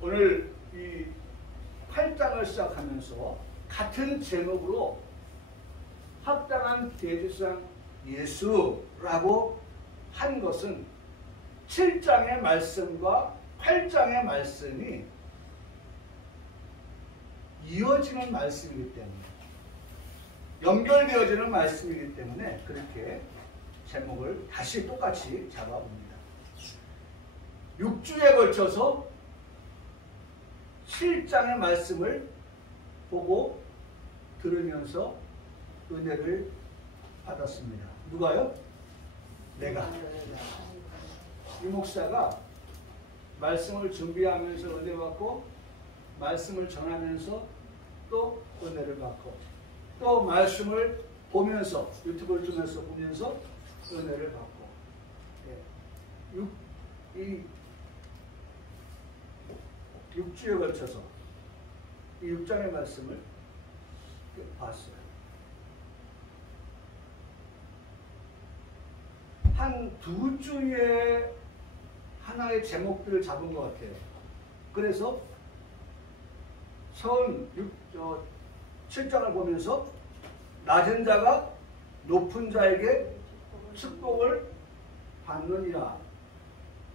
오늘 이 8장을 시작하면서 같은 제목으로 합당한 대제사장 예수라고 한 것은 7장의 말씀과 8장의 말씀이 이어지는 말씀이기 때문에, 연결되어지는 말씀이기 때문에 그렇게 제목을 다시 똑같이 잡아봅니다. 6주에 걸쳐서 7장의 말씀을 보고 들으면서 은혜를 받았습니다. 누가요? 내가. 이 목사가 말씀을 준비하면서 은혜 받고, 말씀을 전하면서 또 은혜를 받고, 또 말씀을 보면서, 유튜브를 통해서 보면서 은혜를 받고, 이 6주에 걸쳐서 이 6장의 말씀을 봤어요. 한 2주에 하나의 제목들을 잡은 것 같아요. 그래서 처음 7장을 보면서 낮은 자가 높은 자에게 축복을 받느니라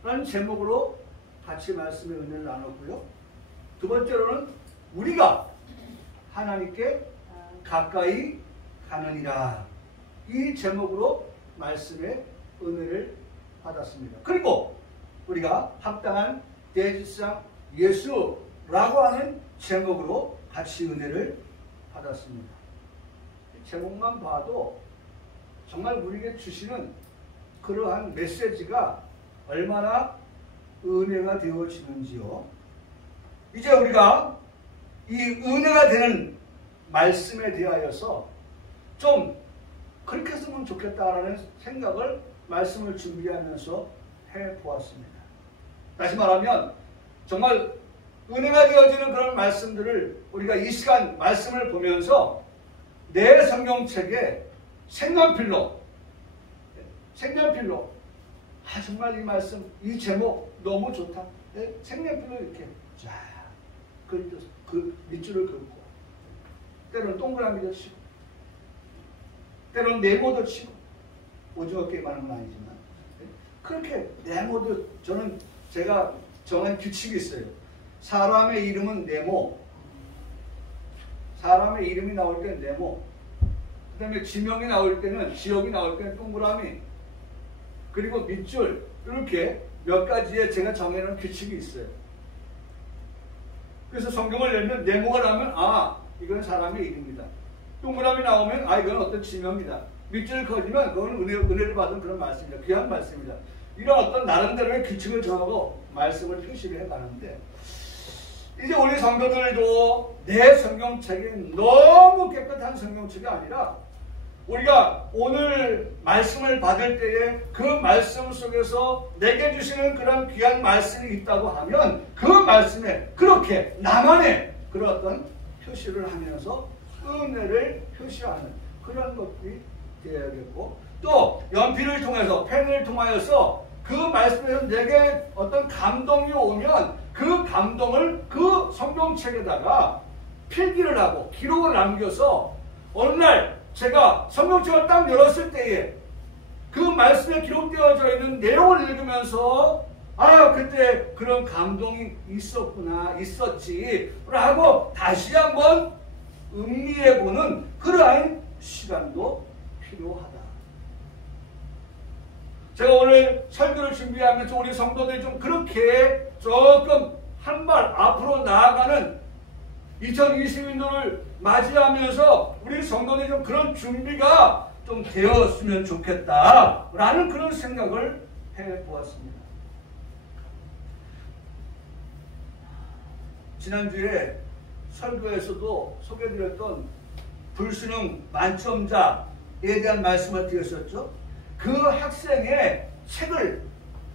라는 제목으로 같이 말씀의 은혜를 나눴고요. 두 번째로는 우리가 하나님께 가까이 가느니라, 이 제목으로 말씀의 은혜를 받았습니다. 그리고 우리가 합당한 대제사장 예수라고 하는 제목으로 같이 은혜를 받았습니다. 제목만 봐도 정말 우리에게 주시는 그러한 메시지가 얼마나 은혜가 되어지는지요. 이제 우리가 이 은혜가 되는 말씀에 대하여서 좀 그렇게 했으면 좋겠다라는 생각을 말씀을 준비하면서 해보았습니다. 다시 말하면 정말 은혜가 되어지는 그런 말씀들을 우리가 이 시간 말씀을 보면서 내 성경책에 색연필로 정말 이 말씀, 이 제목 너무 좋다. 색연필로 이렇게 쫙 그 밑줄을 긋고, 때로는 동그라미도 치고, 때로는 네모도 치고, 오징어 게임 하는 건 아니지만 그렇게 네모도, 저는 제가 정한 규칙이 있어요. 사람의 이름은 네모, 사람의 이름이 나올 때는 네모, 그 다음에 지명이 나올 때는, 지역이 나올 때는 동그라미, 그리고 밑줄, 이렇게 몇 가지의 제가 정해놓은 규칙이 있어요. 그래서 성경을 열면 네모가 나오면 이건 사람의 이름이다. 동그라미 나오면 이건 어떤 지명이다. 밑줄을 그어지면 그건 은혜를 받은 그런 말씀이다. 귀한 말씀이다. 이런 어떤 나름대로의 규칙을 정하고 말씀을 표시를 해가는데, 이제 우리 성도들도 내 성경책이 너무 깨끗한 성경책이 아니라 우리가 오늘 말씀을 받을 때에 그 말씀 속에서 내게 주시는 그런 귀한 말씀이 있다고 하면 그 말씀에 그렇게 나만의 그런 어떤 표시를 하면서 은혜를 표시하는 그런 것들이 되어야겠고, 또 연필을 통해서, 펜을 통하여서 그 말씀에서 내게 어떤 감동이 오면 그 감동을 그 성경책에다가 필기를 하고 기록을 남겨서 어느 날 제가 성경책을 딱 열었을 때에 그 말씀에 기록되어져 있는 내용을 읽으면서 그때 그런 감동이 있었지 라고 다시 한번 음미해보는 그러한 시간도 필요하다. 제가 오늘 설교를 준비하면서 우리 성도들이 좀 그렇게 조금 한 발 앞으로 나아가는 2022년을 맞이하면서 우리 성도들이 좀 그런 준비가 좀 되었으면 좋겠다라는 그런 생각을 해보았습니다. 지난주에 설교에서도 소개드렸던 불수능 만점자에 대한 말씀을 드렸었죠. 그 학생의 책을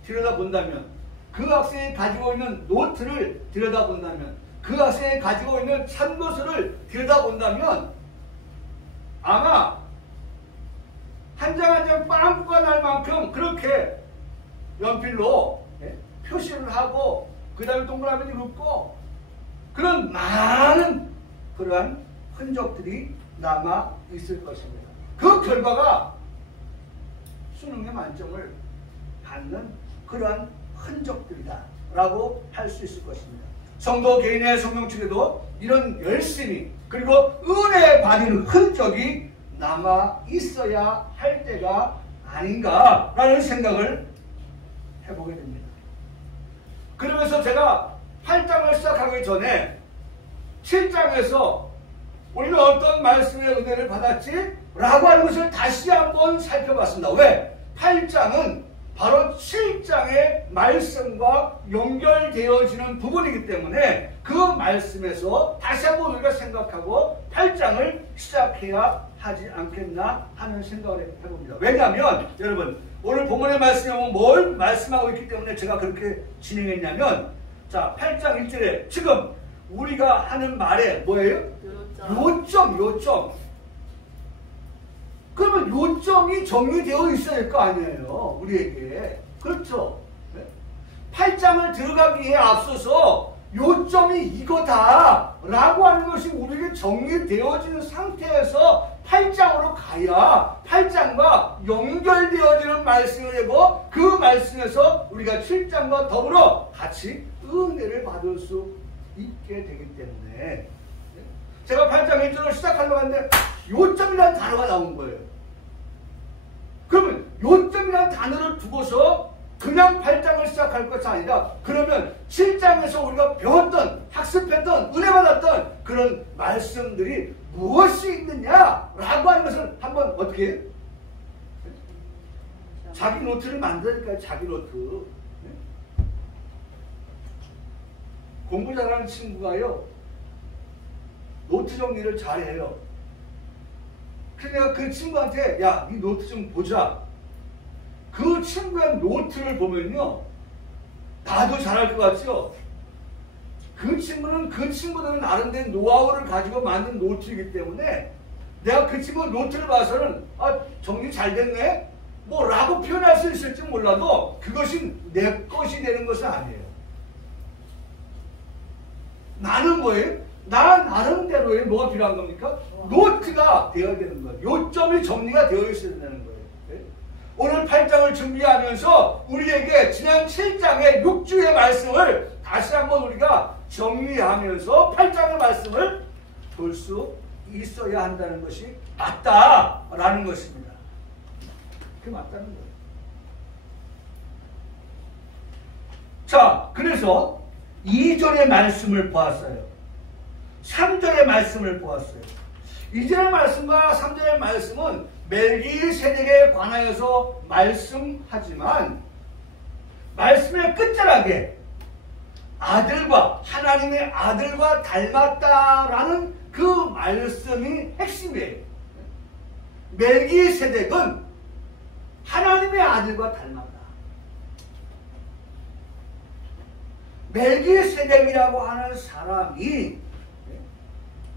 들여다본다면, 그 학생이 가지고 있는 노트를 들여다본다면, 그 학생이 가지고 있는 참고서를 들여다본다면 아마 한 장 한 장 빵꾸가 날 만큼 그렇게 연필로 표시를 하고 그 다음에 동그라미도 눕고 그런 많은 그러한 흔적들이 남아 있을 것입니다. 그 결과가 수능의 만점을 받는 그러한 흔적들이다 라고 할 수 있을 것입니다. 성도 개인의 성경책에도 이런 열심히 그리고 은혜 받은 흔적이 남아 있어야 할 때가 아닌가라는 생각을 해보게 됩니다. 그러면서 제가 8장을 시작하기 전에 7장에서 우리는 어떤 말씀의 은혜를 받았지? 라고 하는 것을 다시 한번 살펴봤습니다. 왜? 8장은 바로 7장의 말씀과 연결되어지는 부분이기 때문에 그 말씀에서 다시 한번 우리가 생각하고 8장을 시작해야 하지 않겠나 하는 생각을 해봅니다. 왜냐하면 여러분 오늘 본문의 말씀에 보면 뭘 말씀하고 있기 때문에 제가 그렇게 진행했냐면 자 8장 1절에 지금 우리가 하는 말에 뭐예요? 요점. 그러면 요점이 정리되어 있어야 될 거 아니에요. 우리에게. 그렇죠. 8장을 들어가기에 앞서서 요점이 이거다 라고 하는 것이 우리에게 정리되어지는 상태에서 8장으로 가야 8장과 연결되어지는 말씀을 내고 그 말씀에서 우리가 7장과 더불어 같이 은혜를 받을 수 있게 되기 때문에 제가 8장 1절을 시작하려고 하는데 요점이라는 단어가 나온 거예요. 그러면 요점이라는 단어를 두고서 그냥 8장을 시작할 것이 아니라 그러면 7장에서 우리가 배웠던 학습했던 은혜 받았던 그런 말씀들이 무엇이 있느냐라고 하는 것을 한번 어떻게 해요? 자기 노트를 만드니까요. 자기 노트. 공부 잘하는 친구가요. 노트 정리를 잘해요. 그러니까 그 친구한테 야, 네 노트 좀 보자. 그 친구의 노트를 보면요. 나도 잘할 것 같죠? 그 친구들은 나름대로 노하우를 가지고 만든 노트이기 때문에 내가 그 친구 노트를 봐서는 아, 정리 잘 됐네? 뭐 라고 표현할 수 있을지 몰라도 그것이 내 것이 되는 것은 아니에요. 나는 뭐예요? 나 나름대로의 뭐가 필요한 겁니까? 노트가 되어야 되는 거예요. 요점이 정리가 되어 있어야 되는 거예요. 네? 오늘 8장을 준비하면서 우리에게 지난 7장의 6주의 말씀을 다시 한번 우리가 정리하면서 8장의 말씀을 볼 수 있어야 한다는 것이 맞다라는 것입니다. 그게 맞다는 거예요. 자, 그래서 2절의 말씀을 보았어요. 3절의 말씀을 보았어요. 2절의 말씀과 3절의 말씀은 멜기세덱에 관하여서 말씀하지만 말씀의 끝자락에 아들과 하나님의 아들과 닮았다라는 그 말씀이 핵심이에요. 멜기세덱은 하나님의 아들과 닮았다. 멜기세덱이라고 하는 사람이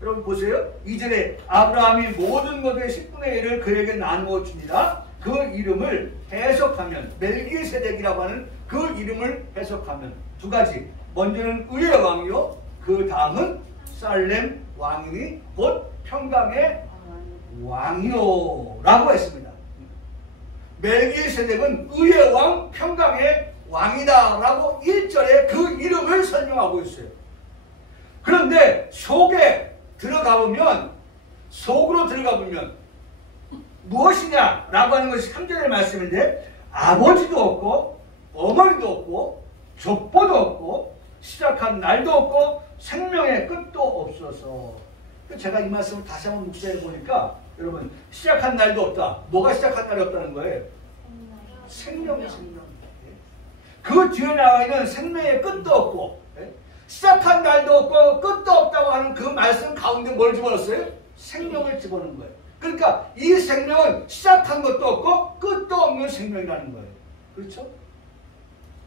여러분 보세요. 2절에 아브라함이 모든 것의 10분의 1을 그에게 나누어 줍니다. 그 이름을 해석하면 멜기세덱이라고 하는 그 이름을 해석하면 두 가지. 먼저는 의의 왕이요. 그 다음은 살렘 왕이니 곧 평강의 왕이요 라고 했습니다. 멜기세덱은 의의 왕 평강의 왕이다 라고 1절에 그 이름을 설명하고 있어요. 그런데 속으로 들어가 보면 무엇이냐라고 하는 것이 3절의 말씀인데 아버지도 없고 어머니도 없고 족보도 없고 시작한 날도 없고 생명의 끝도 없어서 제가 이 말씀을 다시 한번 묵상해 보니까 여러분 시작한 날도 없다. 뭐가 시작한 날이 없다는 거예요? 생명. 그 뒤에 나와 있는 생명의 끝도 없고 시작한 날도 없고 끝도 없다고 하는 그 말씀 가운데 뭘 집어넣었어요? 생명을 집어넣은 거예요. 그러니까 이 생명은 시작한 것도 없고 끝도 없는 생명이라는 거예요. 그렇죠?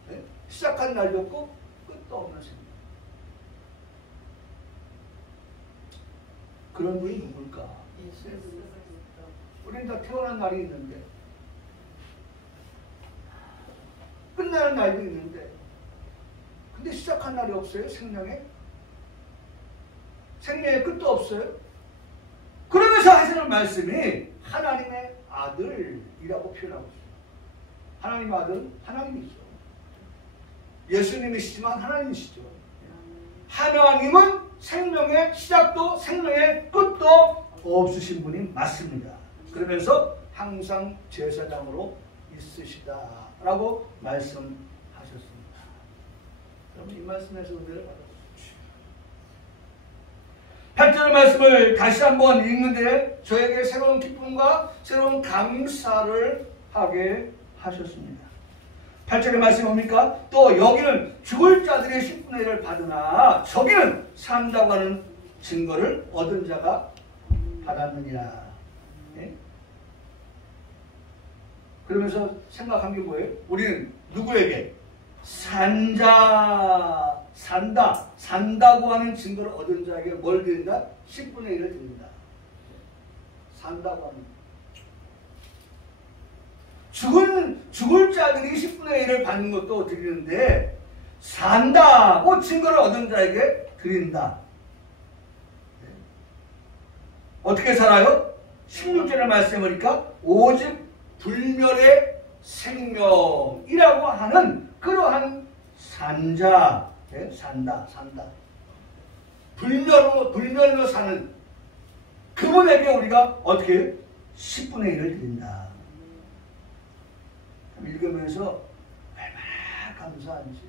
네? 시작한 날도 없고 끝도 없는 생명. 그런 분이 누굴까? 우리는 다 태어난 날이 있는데 끝나는 날도 있는데 근데 시작한 날이 없어요? 생명에? 생명의 끝도 없어요? 그러면서 하시는 말씀이 하나님의 아들이라고 표현하고 있어요. 하나님의 아들은 하나님이죠. 예수님이시지만 하나님이시죠. 하나님은 생명의 시작도 생명의 끝도 없으신 분이 맞습니다. 그러면서 항상 제사장으로 있으시다라고 말씀하셨습니다. 여러분 이 말씀에서 은혜를 받았습니다. 8절 말씀을 다시 한번 읽는데 저에게 새로운 기쁨과 새로운 감사를 하게 하셨습니다. 8절의 말씀이 뭡니까? 또 여기는 죽을 자들의 10분의 1을 받으나 저기는 산다고 하는 증거를 얻은 자가 받았느니라. 네? 그러면서 생각한 게 뭐예요? 우리는 누구에게? 산다고 하는 증거를 얻은 자에게 뭘 드린다? 10분의 1을 드린다. 산다고 하는. 죽을 자들이 10분의 1을 받는 것도 드리는데 산다고 증거를 얻은 자에게 드린다. 어떻게 살아요? 16절의 말씀을 보니까 오직 불멸의 생명이라고 하는 그러한 산자, 네? 산다. 불멸로 사는 그분에게 우리가 어떻게 10분의 1을 드린다. 읽으면서 얼마나 감사한지.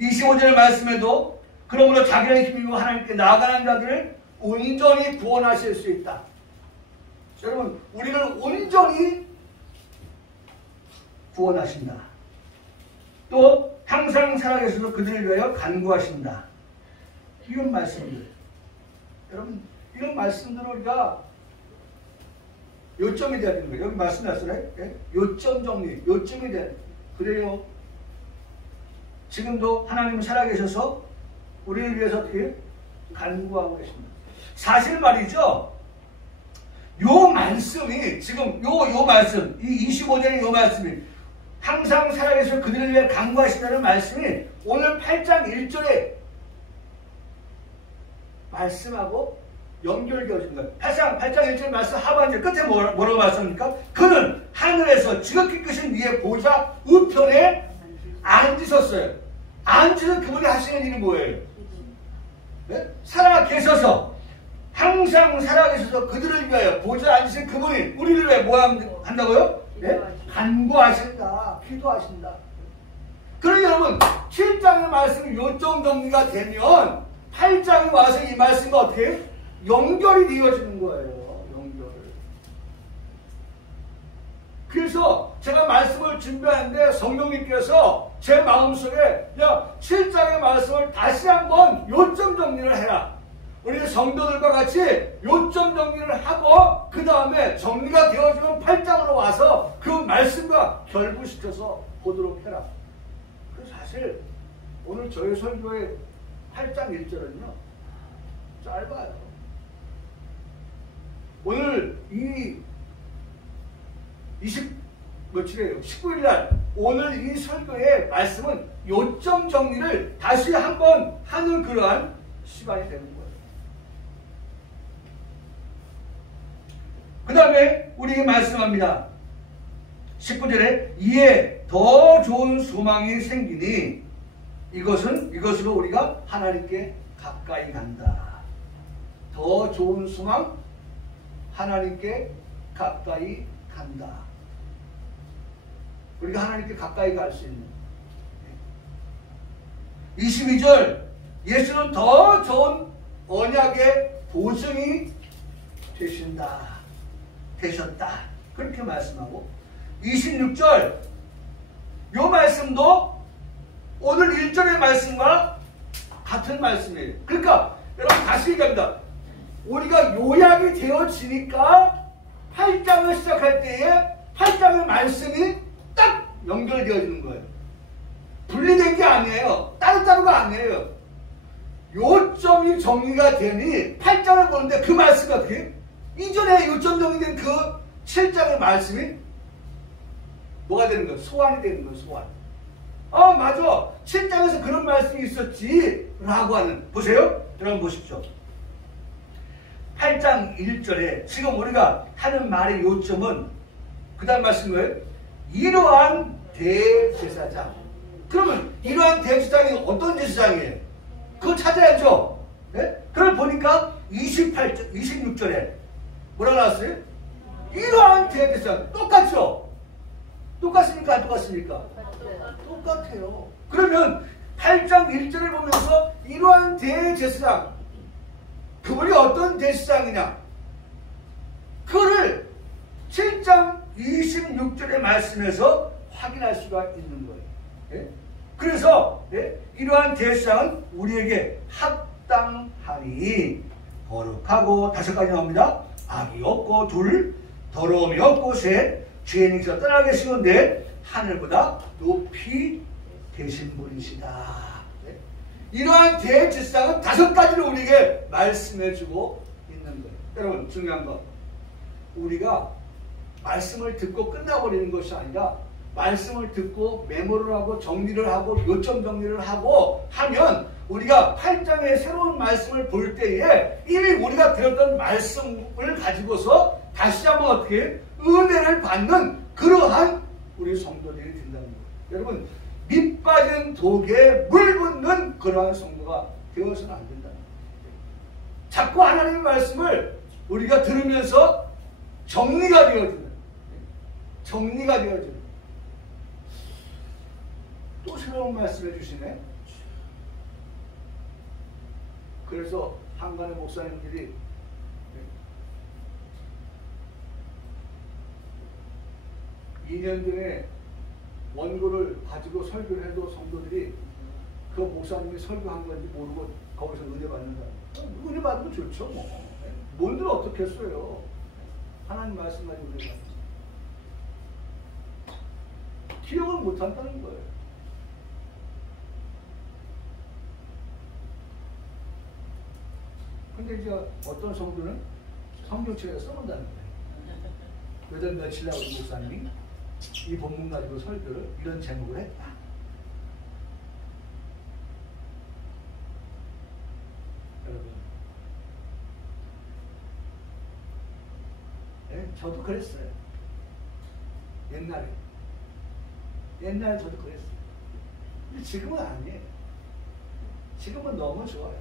25절 말씀에도 그러므로 자기를 힘입어 하나님께 나아가는 자들을 온전히 구원하실 수 있다. 여러분 우리를 온전히 구원하신다. 또 항상 살아계셔서 그들을 위하여 간구하신다. 이런 말씀들. 여러분 이런 말씀들을 우리가 요점이 돼야 되는 거예요. 여기 말씀하셨잖아요. 예? 요점 정리. 요점이 돼야 돼요. 그래요. 지금도 하나님은 살아계셔서 우리를 위해서 어떻게 간구하고 계십니다. 사실 말이죠. 요 말씀이 지금 요 말씀 이 25절의 요 말씀이 항상 살아계셔서 그들을 위해 간구하신다는 말씀이 오늘 8장 1절에 말씀하고 연결되어진 거예요. 8장 1절 말씀 하반절 끝에 뭐라고 말씀합니까? 그는 하늘에서 지극히 크신 위에 보좌 우편에 앉으셨어요. 앉으셔서 그분이 하시는 일이 뭐예요? 네? 살아계셔서 항상 살아계셔서 그들을 위하여 보좌에 앉으신 그분이 우리를 위해 뭐 한다고요? 네? 간구하신다. 기도하신다. 그러니 여러분 7장의 말씀이 요점 정리가 되면 8장에 와서 이 말씀과 어떻게 연결이 되어지는 거예요. 연결을. 그래서 제가 말씀을 준비하는데 성령님께서 제 마음속에 야 7장의 말씀을 다시 한번 요점 정리를 해라. 우리 성도들과 같이 요점 정리를 하고 그 다음에 정리가 되어지면 8장으로 와서 그 말씀과 결부시켜서 보도록 해라. 그래서 사실 오늘 저희 설교의 8장 1절은요 짧아요. 오늘 이 19일 날 오늘 이 설교의 말씀은 요점 정리를 다시 한번 하는 그러한 시간이 되는 거예요. 그 다음에 우리에게 말씀합니다. 19절에 이에 더 좋은 소망이 생기니 이것으로 우리가 하나님께 가까이 간다. 더 좋은 소망, 하나님께 가까이 간다. 우리가 하나님께 가까이 갈 수 있는 22절 예수는 더 좋은 언약의 보증이 되셨다. 그렇게 말씀하고 26절 요 말씀도 오늘 1절의 말씀과 같은 말씀이에요. 그러니까 여러분 다시 얘기합니다. 우리가 요약이 되어지니까 8장을 시작할 때에 8장의 말씀이 딱 연결되어지는 거예요. 분리된 게 아니에요. 따로따로가 아니에요. 요점이 정리가 되니 8장을 보는데 그 말씀이 어떻게 이전에 요점 정리된 그 7장의 말씀이 뭐가 되는 거예요? 소환이 되는 거예요. 소환. 아 맞아 7장에서 그런 말씀이 있었지 라고 하는 보세요. 여러분 보십시오. 8장 1절에 지금 우리가 하는 말의 요점은 그 다음 말씀이 뭐예요? 이러한 대제사장. 그러면 이러한 대제사장이 어떤 제사장이에요? 그거 찾아야죠. 네? 그걸 보니까 26절에 뭐라고 나왔어요? 이러한 대제사장. 똑같죠? 똑같습니까? 안 똑같습니까? 똑같아요. 그러면 8장 1절을 보면서 이러한 대제사장 그분이 어떤 대제사장이냐 그거를 7장 26절의 말씀에서 확인할 수가 있는 거예요. 예? 그래서 이러한 대제사장은 우리에게 합당하니 거룩하고 5가지 나옵니다. 악이 없고 둘 더러움이 없고 셋 죄인에게서 떠나게 쉬운데 하늘보다 높이 계신 분이시다. 이러한 대제사장은 5가지를 우리에게 말씀해주고 있는 거예요. 여러분 중요한 건 우리가 말씀을 듣고 끝나버리는 것이 아니라 말씀을 듣고 메모를 하고 정리를 하고 요점 정리를 하고 하면 우리가 8장의 새로운 말씀을 볼 때에 이미 우리가 들었던 말씀을 가지고서 다시 한번 어떻게 은혜를 받는 그러한 우리 성도들이 된다는 거예요. 여러분 밑 빠진 독에 물 붓는 그러한 성도가 되어서는 안 된다는 거예요. 자꾸 하나님의 말씀을 우리가 들으면서 정리가 되어지는 또 새로운 말씀해 주시네. 그래서 한간의 목사님들이 이 년 전에 원고를 가지고 설교를 해도 성도들이 그 목사님이 설교한 건지 모르고 거기서 은혜 받는다. 은혜 받으면 좋죠. 뭔들 어떻겠어요. 하나님 말씀 가지고 은혜 받는 기억을 못한다는 거예요. 근데 이제 어떤 성도는 성경책에 써놓는다는 거예요. 몇월 며칠 날 우리 목사님이 이 본문 가지고 설교를 이런 제목을 했다. 여러분, 저도 그랬어요. 옛날에 저도 그랬어요. 근데 지금은 아니에요. 지금은 너무 좋아요.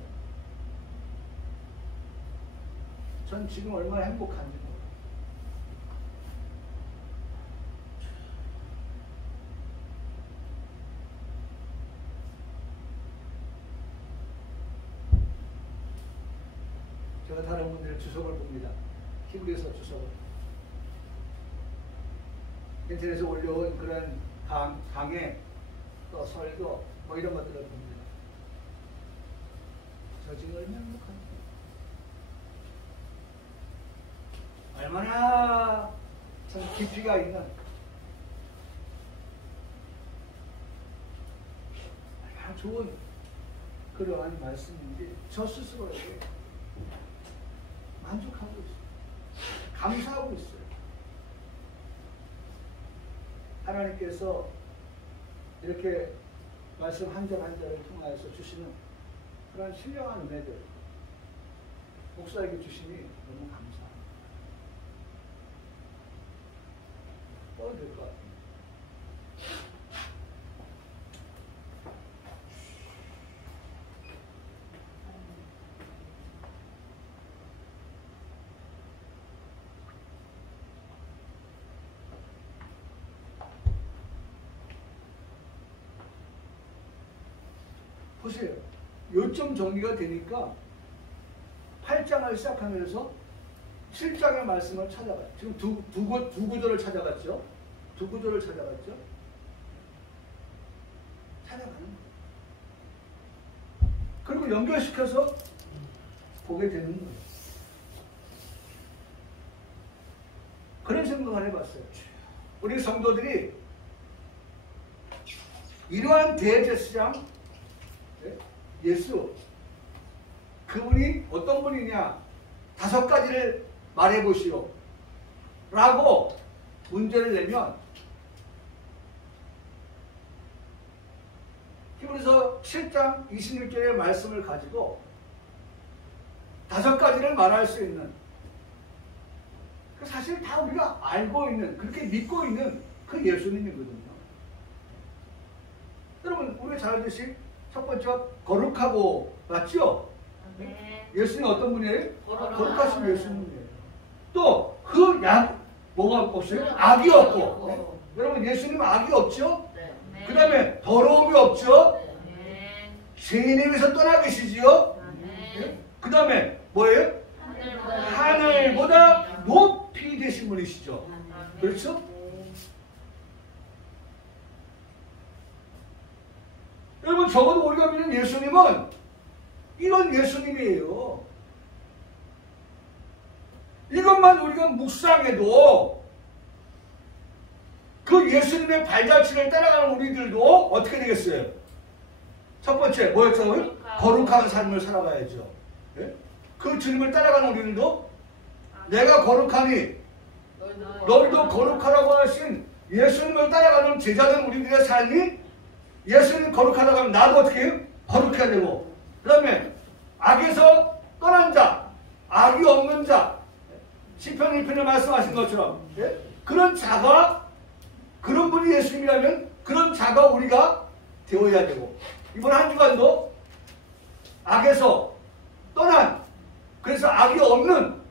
전 지금 얼마나 행복한지 몰라요. 제가 다른 분들의 주석을 봅니다. 히브리서 주석을. 인터넷에 올려온 그런 강의, 또 설교, 뭐 이런 것들을 봅니다. 저 지금 얼마나 행복한지. 얼마나 참 깊이가 있는, 얼마나 좋은 그러한 말씀인지 저 스스로에게 만족하고 있어요. 감사하고 있어요. 하나님께서 이렇게 말씀 한 절 한 절을 통하여서 주시는 그런 신령한 은혜들 목사에게 주시니 너무 감사합니다. 떠도 될 것 같아요. 보세요. 요점 정리가 되니까 8장을 시작하면서 7장의 말씀을 찾아가요. 지금 두 구절을 찾아갔죠. 두 구절을 찾아갔죠. 찾아가는 거예요. 그리고 연결시켜서 보게 되는 거예요. 그런 생각을 해봤어요. 우리 성도들이 이러한 대제사장 예수 그분이 어떤 분이냐 5가지를 말해보시오 라고 문제를 내면 히브리서 7장 26절의 말씀을 가지고 5가지를 말할 수 있는, 사실 다 우리가 알고 있는, 그렇게 믿고 있는 그 예수님이거든요. 여러분, 우리가 잘 알듯이 첫 번째가 거룩하고, 맞죠? 네. 예수님 어떤 분이에요? 거룩하신 예수님이에요. 또 그 뭐가 없어요? 악이 없고. 네? 여러분, 예수님은 악이 없죠? 네. 그 다음에 더러움이 없죠? 네. 죄인에게서 떠나 계시지요? 네. 그 다음에 뭐예요? 하늘보다 높이 되신 분이시죠. 그렇죠? 여러분, 적어도 우리가 믿는 예수님은 이런 예수님이에요. 이것만 우리가 묵상해도 그 예수님의 발자취를 따라가는 우리들도 어떻게 되겠어요? 첫 번째 뭐였어요? 거룩한 삶을 살아가야죠. 네? 그 주님을 따라가는 우리들도 내가 거룩하니 너희도 거룩하라고 하신 예수님을 따라가는 제자된 우리들의 삶이, 예수님 거룩하다고 하면 나도 어떻게 해요? 거룩해야 되고, 그 다음에 악에서 떠난 자, 악이 없는 자, 시편 1편에 말씀하신 것처럼 그런 자가, 그런 분이 예수님이라면 그런 자가 우리가 되어야 되고, 이번 한 주간도 악에서 떠난, 그래서 악이 없는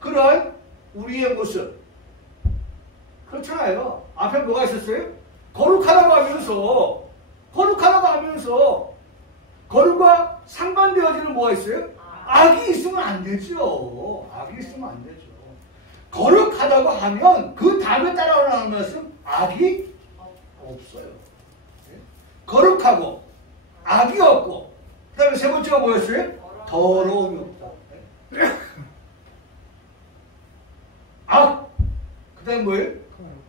그러한 우리의 모습. 그렇잖아요. 앞에 뭐가 있었어요? 거룩하다고 하면서 거룩과 상반되어지는 뭐가 있어요? 악이 있으면 안 되죠. 악이 있으면 안 되죠. 거룩하다고 하면 그 다음에 따라오는 말씀, 악이 없어요. 거룩하고 악이 없고, 그 다음에 세 번째가 뭐였어요? 더러움이 없다. 악, 그 다음에 뭐예요?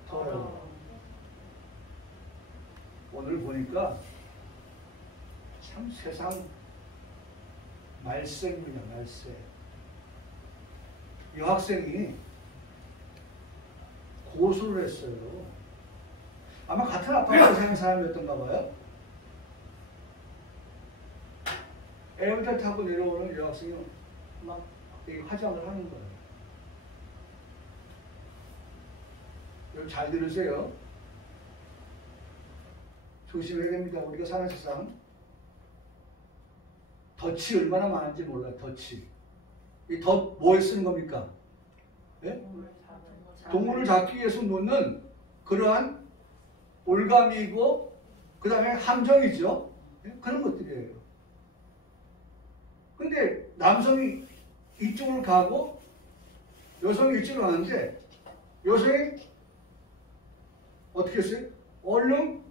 더러움. 오늘 보니까 참 세상 말썽입니다. 말썽. 여학생이 고소를 했어요. 아마 같은 아파트에 사는 사람이었던가 봐요. 엘리베이터 타고 내려오는 여학생이 막 화장을 하는 거예요. 여러분 잘 들으세요. 조심해야 됩니다. 우리가 사는 세상 덫이 얼마나 많은지 몰라요. 덫이. 이 덫 뭐에 쓰는 겁니까? 네? 동물을 잡기 위해서 놓는 그러한 올가미이고, 그 다음에 함정이죠. 네? 그런 것들이에요. 근데 남성이 이쪽으로 가고 여성이 이쪽으로 가는데, 여성이 어떻게 했어요? 얼른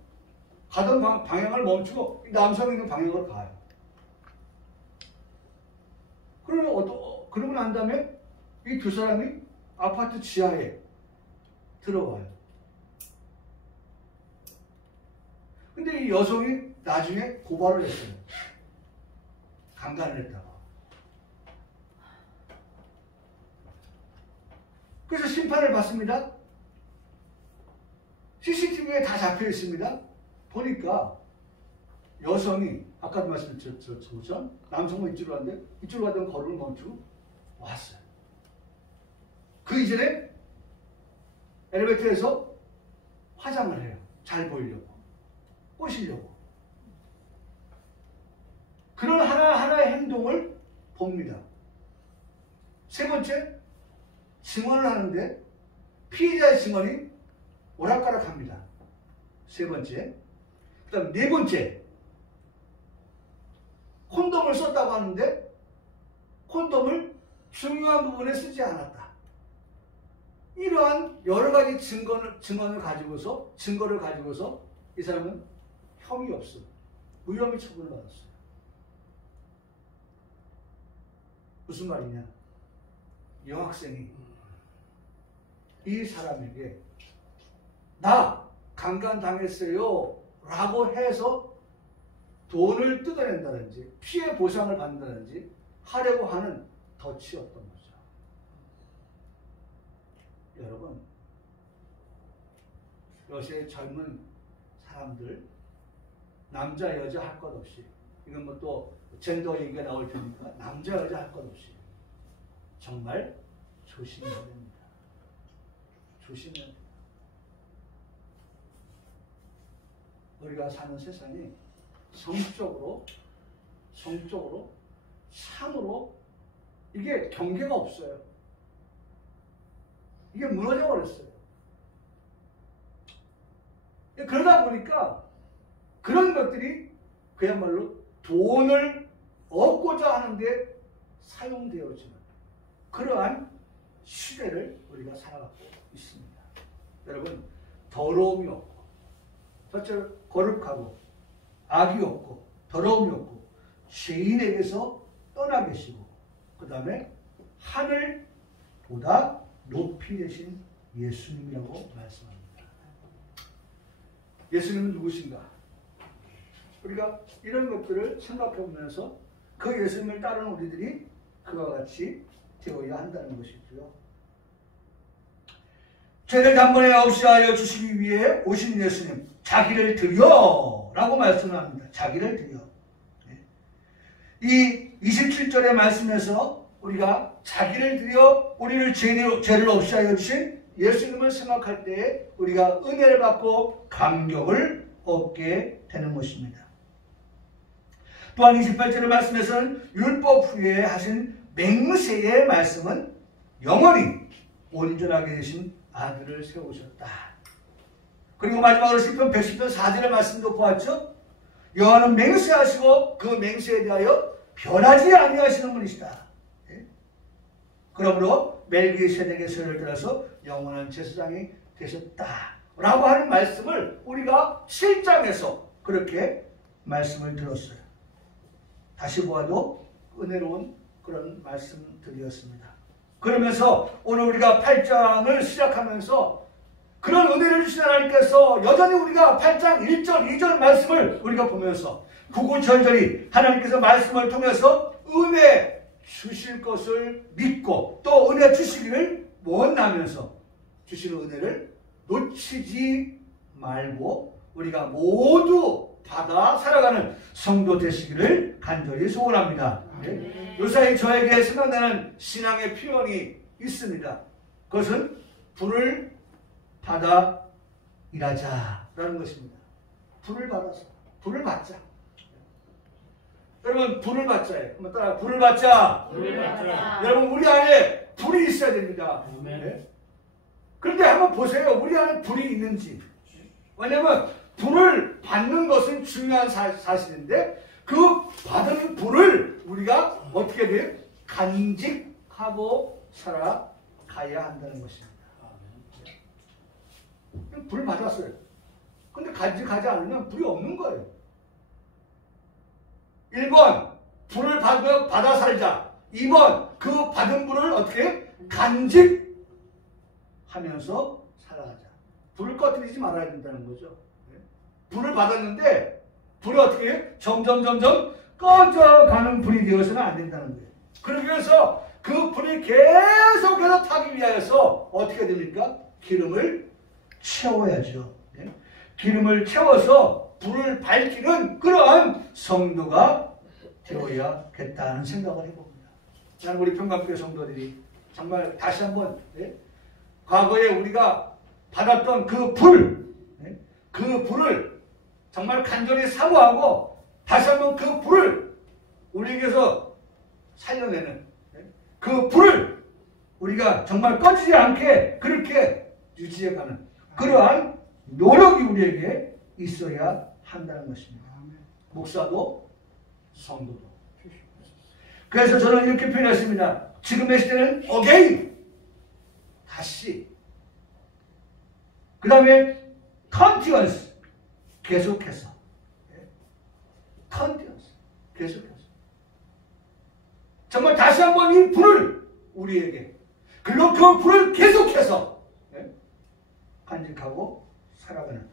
가던 방향을 멈추고 남성이 있는 방향으로 가요. 그러고 난 다음에 이 두 사람이 아파트 지하에 들어와요. 근데 이 여성이 나중에 고발을 했어요. 강간을 했다가. 그래서 심판을 받습니다. CCTV에 다 잡혀 있습니다. 보니까 여성이, 아까도 말씀드렸죠. 남성은 이쪽으로 왔는데, 이쪽으로 가던 걸음을 멈추고 왔어요. 그 이전에 엘리베이터에서 화장을 해요. 잘 보이려고. 꼬시려고. 그런 하나하나의 행동을 봅니다. 세 번째, 증언을 하는데 피해자의 증언이 오락가락합니다. 세 번째. 그 다음 네 번째, 콘돔을 썼다고 하는데 콘돔을 중요한 부분에 쓰지 않았다. 이러한 여러 가지 증거를 가지고서 이 사람은 혐의 없음, 무혐의 처분을 받았어요. 무슨 말이냐? 여학생이 이 사람에게 나 강간당했어요 라고 해서 돈을 뜯어낸다든지 피해 보상을 받는다든지 하려고 하는 덫이었던 거죠. 여러분, 요새 젊은 사람들 남자 여자 할 것 없이, 이건 뭐 또 젠더 얘기가 나올 테니까 남자 여자 할 것 없이 정말 조심해야 됩니다. 조심해야 됩니다. 우리가 사는 세상이 성적으로 참으로 이게 경계가 없어요. 이게 무너져 버렸어요. 그러다 보니까 그런 것들이 그야말로 돈을 얻고자 하는데 사용되어지는 그러한 시대를 우리가 살아가고 있습니다. 여러분, 더러움이 없고, 첫째로 거룩하고 악이 없고 더러움이 없고 죄인에게서 떠나 계시고, 그 다음에 하늘보다 높이 계신 예수님이라고 말씀합니다. 예수님은 누구신가? 우리가 이런 것들을 생각해 보면서 그 예수님을 따르는 우리들이 그와 같이 되어야 한다는 것이고요. 죄를 단번에 없이하여 주시기 위해 오신 예수님, 자기를 드려 라고 말씀합니다. 자기를 드려. 이 27절의 말씀에서 우리가 자기를 드려 우리를 죄를 없이하여 주신 예수님을 생각할 때 우리가 은혜를 받고 감격을 얻게 되는 것입니다. 또한 28절의 말씀에서는 율법 후에 하신 맹세의 말씀은 영원히 온전하게 되신 아들을 세우셨다. 그리고 마지막으로 시편 110편 4절의 말씀도 보았죠. 여호와는 맹세하시고 그 맹세에 대하여 변하지 아니하시는 분이시다. 그러므로 멜기세덱의 세를 따라서 영원한 제사장이 되셨다라고 하는 말씀을 우리가 7장에서 그렇게 말씀을 들었어요. 다시 보아도 은혜로운 그런 말씀들이었습니다. 그러면서 오늘 우리가 8장을 시작하면서 그런 은혜를 주신 하나님께서 여전히 우리가 8장 1절, 2절 말씀을 우리가 보면서 구구절절히 하나님께서 말씀을 통해서 은혜 주실 것을 믿고 또 은혜 주시기를 원하면서 주시는 은혜를 놓치지 말고 우리가 모두 받아 살아가는 성도 되시기를 간절히 소원합니다. 네. 요사이 저에게 생각나는 신앙의 표현이 있습니다. 그것은 불을 받아 일하자라는 것입니다. 불을 받아서, 불을 받자. 여러분, 불을 받자예요. 한번 따라, 불을 받자. 불을 받자. 여러분, 우리 안에 불이 있어야 됩니다. 네. 그런데 한번 보세요. 우리 안에 불이 있는지. 왜냐하면 불을 받는 것은 중요한 사실인데 그 받은 불을 우리가 어떻게 돼요? 간직하고 살아가야 한다는 것입니다. 불 받았어요. 근데 간직하지 않으면 불이 없는 거예요. 1번 불을 받아 살자. 2번 그 받은 불을 어떻게 간직하면서 살아가자. 불을 꺼뜨리지 말아야 된다는 거죠. 불을 받았는데 불이 어떻게 해요? 점점 꺼져가는 불이 되어서는 안 된다는 거예요. 그러기 위해서 그 불이 계속해서 타기 위하여서 어떻게 됩니까? 기름을 채워야죠. 기름을 채워서 불을 밝히는 그러한 성도가 되어야겠다는 생각을 해봅니다. 나는 우리 평강교회 성도들이 정말 다시 한번 과거에 우리가 받았던 그 불을 정말 간절히 사모하고 다시 한번 그 불을 우리에게서 살려내는 그 불을 우리가 정말 꺼지지 않게 그렇게 유지해가는 그러한 노력이 우리에게 있어야 한다는 것입니다. 목사도 성도도. 그래서 저는 이렇게 표현했습니다. 지금의 시대는 again 다시, 그 다음에 continuous 계속해서, continuous 계속해서 정말 다시 한번 이 불을 우리에게, 그리고 그 불을 계속해서 간직하고 살아가는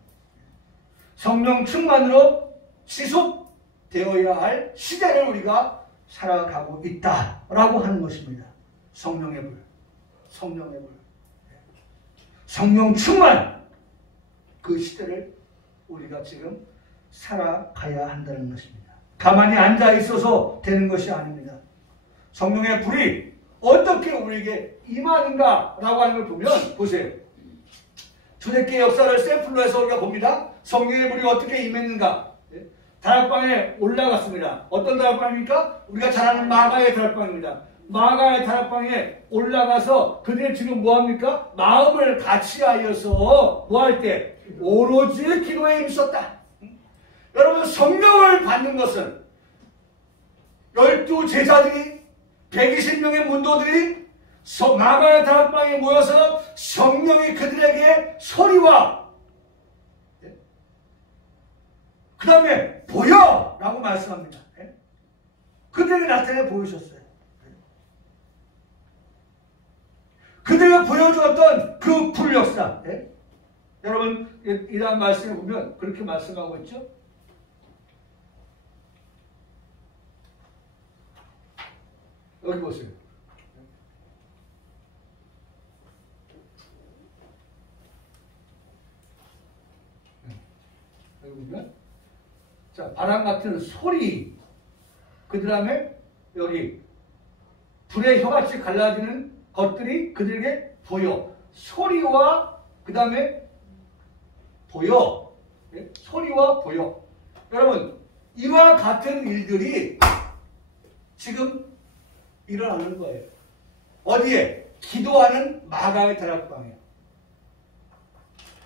성령 충만으로 지속되어야 할 시대를 우리가 살아가고 있다라고 하는 것입니다. 성령의 불, 성령의 불, 성령 충만, 그 시대를 우리가 지금 살아가야 한다는 것입니다. 가만히 앉아 있어서 되는 것이 아닙니다. 성령의 불이 어떻게 우리에게 임하는가라고 하는 걸 보면 보세요. 초대교회 역사를 샘플로 해서 우리가 봅니다. 성령의 불이 어떻게 임했는가. 다락방에 올라갔습니다. 어떤 다락방입니까? 우리가 잘 아는 마가의 다락방입니다. 마가의 다락방에 올라가서 그들이 지금 뭐합니까? 마음을 같이하여서 뭐할 때? 오로지 기도에 힘썼다. 여러분, 성령을 받는 것은 12제자들이 120명의 문도들이 마가의 다락방에 모여서 성령이 그들에게 소리와 그 다음에 보여! 라고 말씀합니다. 그들에게 나타내 보이셨어요. 그들에게 보여주었던 그 불역사. 여러분, 이러한 말씀을 보면 그렇게 말씀하고 있죠. 여기 보세요. 여기 보면 자, 바람 같은 소리, 그 다음에 여기 불의 혀같이 갈라지는 것들이 그들에게 보여. 소리와 그 다음에 보여. 소리와 보여. 여러분, 이와 같은 일들이 지금 일어나는 거예요. 어디에? 기도하는 마가의 다락방에.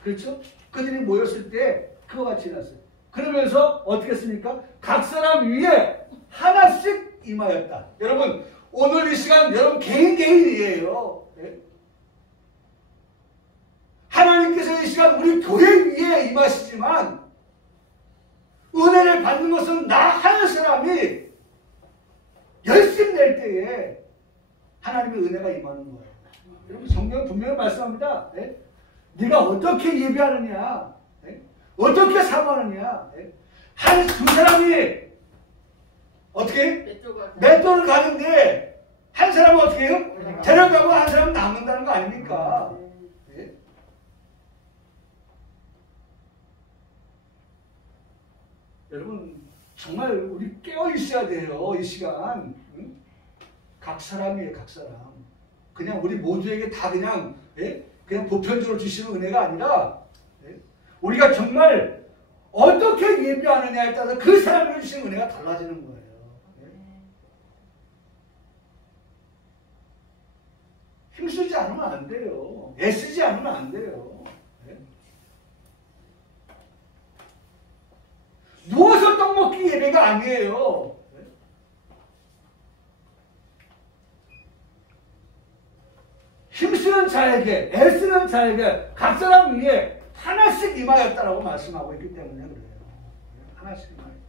그렇죠? 그들이 모였을 때 그와 같이 일어났어요. 그러면서 어떻게 했습니까? 각 사람 위에 하나씩 임하였다. 여러분, 오늘 이 시간 여러분 개인이에요. 하나님께서 이 시간 우리 교회 위에 임하시지만 은혜를 받는 것은 나 한 사람이 열심 낼 때에 하나님의 은혜가 임하는 거예요. 여러분, 성경은 분명히 말씀합니다. 네가 어떻게 예배하느냐, 어떻게 사모하느냐. 한 두 사람이 어떻게 맷돌을 가는데 한 사람은 어떻게 해요? 데려가고 한 사람은 남는다는 거 아닙니까? 여러분, 정말 우리 깨어 있어야 돼요. 이 시간. 각 사람이에요, 각 사람. 그냥 우리 모두에게 다 그냥 보편적으로 주시는 은혜가 아니라 우리가 정말 어떻게 예배하느냐에 따라서 그 사람에게 주시는 은혜가 달라지는 거예요. 힘쓰지 않으면 안 돼요. 애쓰지 않으면 안 돼요. 누워서 떡 먹기 예배가 아니에요. 힘쓰는 자에게, 애쓰는 자에게 각 사람 위에 하나씩 임하였다라고 말씀하고 있기 때문에 그래요. 하나씩 임하였다.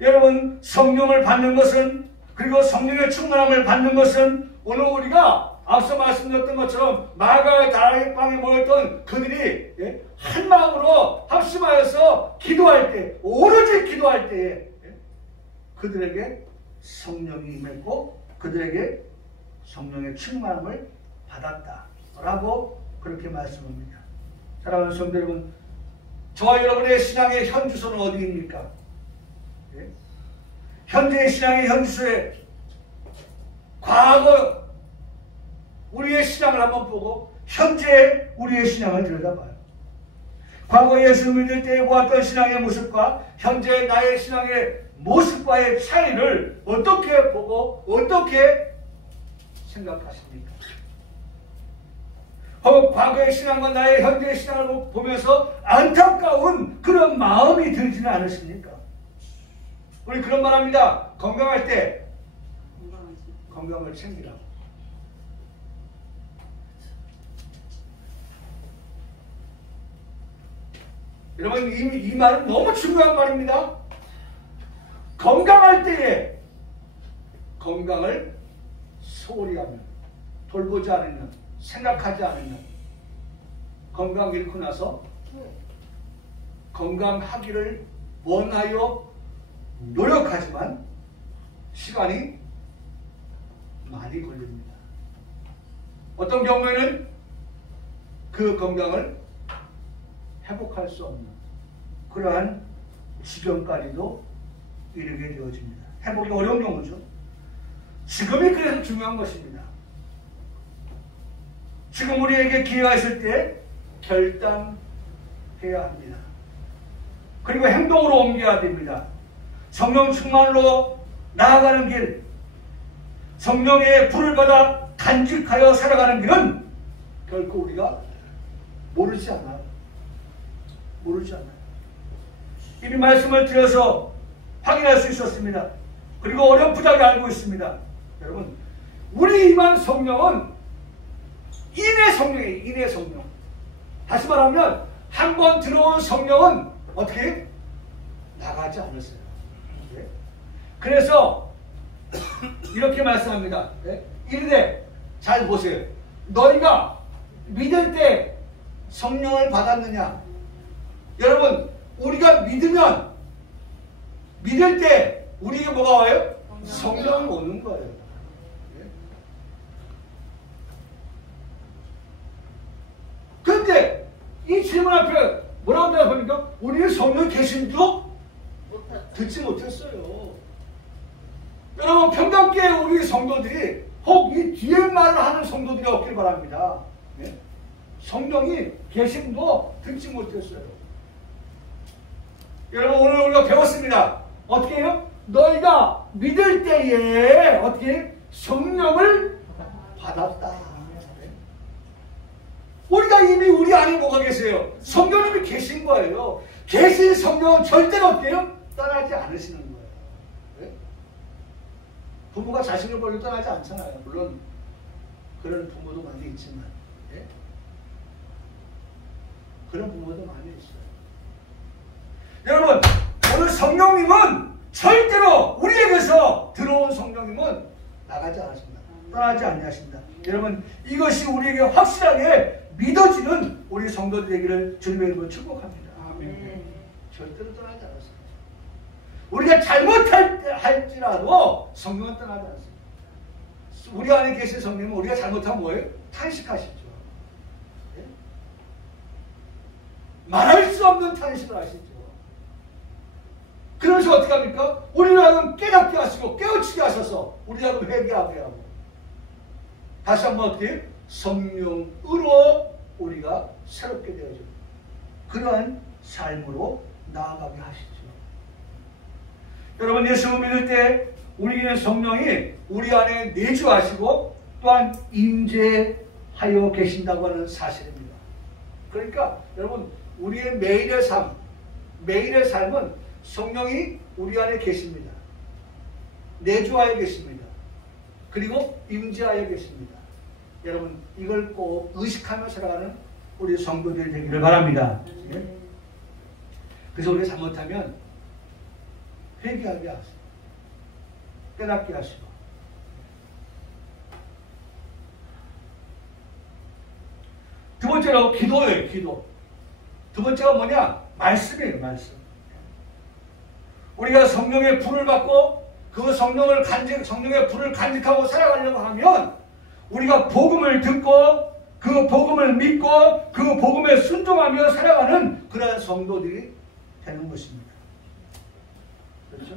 여러분, 성령을 받는 것은, 그리고 성령의 충만함을 받는 것은 오늘 우리가 앞서 말씀드렸던 것처럼 마가의 다락방에 모였던 그들이 한 마음으로 합심하여서 기도할 때, 오로지 기도할 때에 그들에게 성령이 임했고 그들에게 성령의 충만함을 받았다라고 그렇게 말씀합니다. 사랑하는 성도 여러분, 저와 여러분의 신앙의 현주소는 어디입니까? 현재의 신앙의 현주소에 과거 우리의 신앙을 한번 보고 현재 우리의 신앙을 들여다봐요. 과거 예수 믿을 때 보았던 신앙의 모습과 현재 나의 신앙의 모습과의 차이를 어떻게 보고 어떻게 생각하십니까? 혹 과거의 신앙과 나의 현재의 신앙을 보면서 안타까운 그런 마음이 들지는 않으십니까? 우리 그런 말 합니다. 건강할 때 건강을 챙기라. 여러분, 이 말은 너무 중요한 말입니다. 건강할 때에 건강을 소홀히 하면, 돌보지 않으면, 생각하지 않으면 건강 잃고 나서 건강하기를 원하여 노력하지만 시간이 많이 걸립니다. 어떤 경우에는 그 건강을 회복할 수 없는 그러한 지경까지도 이르게 되어집니다. 회복이 어려운 경우죠. 지금이 그래서 중요한 것입니다. 지금 우리에게 기회가 있을 때 결단해야 합니다. 그리고 행동으로 옮겨야 됩니다. 성령 충만으로 나아가는 길, 성령의 불을 받아 간직하여 살아가는 길은 결코 우리가 모르지 않아요. 모르지 않아요. 이미 말씀을 드려서 확인할 수 있었습니다. 그리고 어렴풋하게 알고 있습니다. 여러분, 우리 임한 성령은 인의 성령이에요. 인의 성령. 다시 말하면 한 번 들어온 성령은 어떻게? 나가지 않았어요. 네? 그래서 이렇게 말씀합니다. 네? 이르되 잘 보세요. 너희가 믿을 때 성령을 받았느냐? 여러분, 우리가 믿으면 믿을 때 우리에게 뭐가 와요? 성령이 오는 거예요. 네? 그런데 이 질문 앞에 뭐라고 대답합니까? 우리는 성령이 계신 줄 듣지 못했어요. 여러분, 평강교회 우리 성도들이 혹 이 뒤에 말을 하는 성도들이 없길 바랍니다. 네? 성령이 계신 거 듣지 못했어요. 여러분, 오늘 우리가 배웠습니다. 어떻게 해요? 너희가 믿을 때에 어떻게 성령을 받았다. 우리가 이미 우리 안에 뭐가 계세요? 성령님이 계신 거예요. 계신 성령은 절대로 어때요? 떠나지 않으시는 거예요. 네? 부모가 자식을 버리고 떠나지 않잖아요. 물론 그런 부모도 많이 있지만 네? 그런 부모도 많이 있어요. 여러분, 오늘 성령님은 절대로 우리에게서 들어온 성령님은 나가지 않으십니다. 떠나지 않으십니다. 여러분, 이것이 우리에게 확실하게 믿어지는 우리 성도들 되기를 주님의 이름으로 축복합니다. 아멘. 절대로 떠나지 않았습니다. 우리가 잘못할지라도 성령은 떠나지 않습니다. 우리 안에 계신 성령님은 우리가 잘못하면 뭐예요? 탄식하시죠. 네? 말할 수 없는 탄식을 하시죠. 그러면서 어떻게 합니까? 우리를 하여금 깨닫게 하시고 깨우치게 하셔서 우리를 하여금 회개하게 하고 다시 한번 어떻게? 성령으로 우리가 새롭게 되어집니다. 그러한 삶으로 나아가게 하시죠. 여러분, 예수를 믿을 때 우리에게 성령이 우리 안에 내주하시고 또한 임재하여 계신다고 하는 사실입니다. 그러니까 여러분, 우리의 매일의 삶은 성령이 우리 안에 계십니다. 내주하여 계십니다. 그리고 임재하여 계십니다. 여러분, 이걸 꼭 의식하며 살아가는 우리 성도들이 되기를 바랍니다. 예? 그래서 우리가 잘못하면 회개하게 하시고 깨닫게 하시고 두 번째로 기도예요. 기도. 두 번째가 뭐냐? 말씀이에요. 말씀. 우리가 성령의 불을 받고 그 성령의 불을 간직하고 살아가려고 하면 우리가 복음을 듣고 그 복음을 믿고 그 복음에 순종하며 살아가는 그러한 성도들이 되는 것입니다. 그렇죠?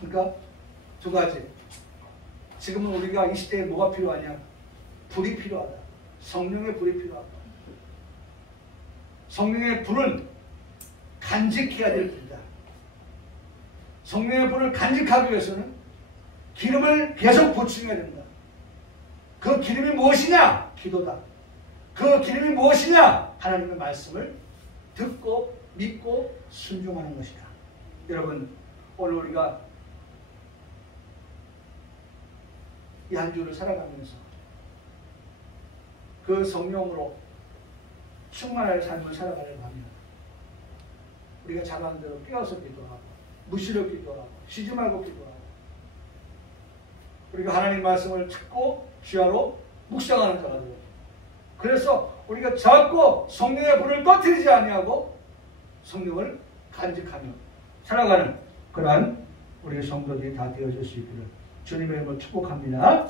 그러니까 두 가지. 지금은 우리가 이 시대에 뭐가 필요하냐? 불이 필요하다. 성령의 불이 필요하다. 성령의 불은 간직해야 될 뿐이다. 성령의 불을 간직하기 위해서는 기름을 계속 보충해야 된다. 그 기름이 무엇이냐? 기도다. 그 기름이 무엇이냐? 하나님의 말씀을 듣고 믿고 순종하는 것이다. 여러분, 오늘 우리가 이 한 주를 살아가면서 그 성령으로 충만할 삶을 살아가려고 하면 우리가 잘하는 대로 깨어서 기도하고 무시로 기도하고 쉬지 말고 기도하고 우리가 하나님 말씀을 찾고 주야로 묵상하는 자가 되고 그래서 우리가 자꾸 성령의 불을 꺼뜨리지 아니하고 성령을 간직하며 살아가는 그러한 우리 성도들이 다 되어질 수 있기를 주님의 이름으로 축복합니다.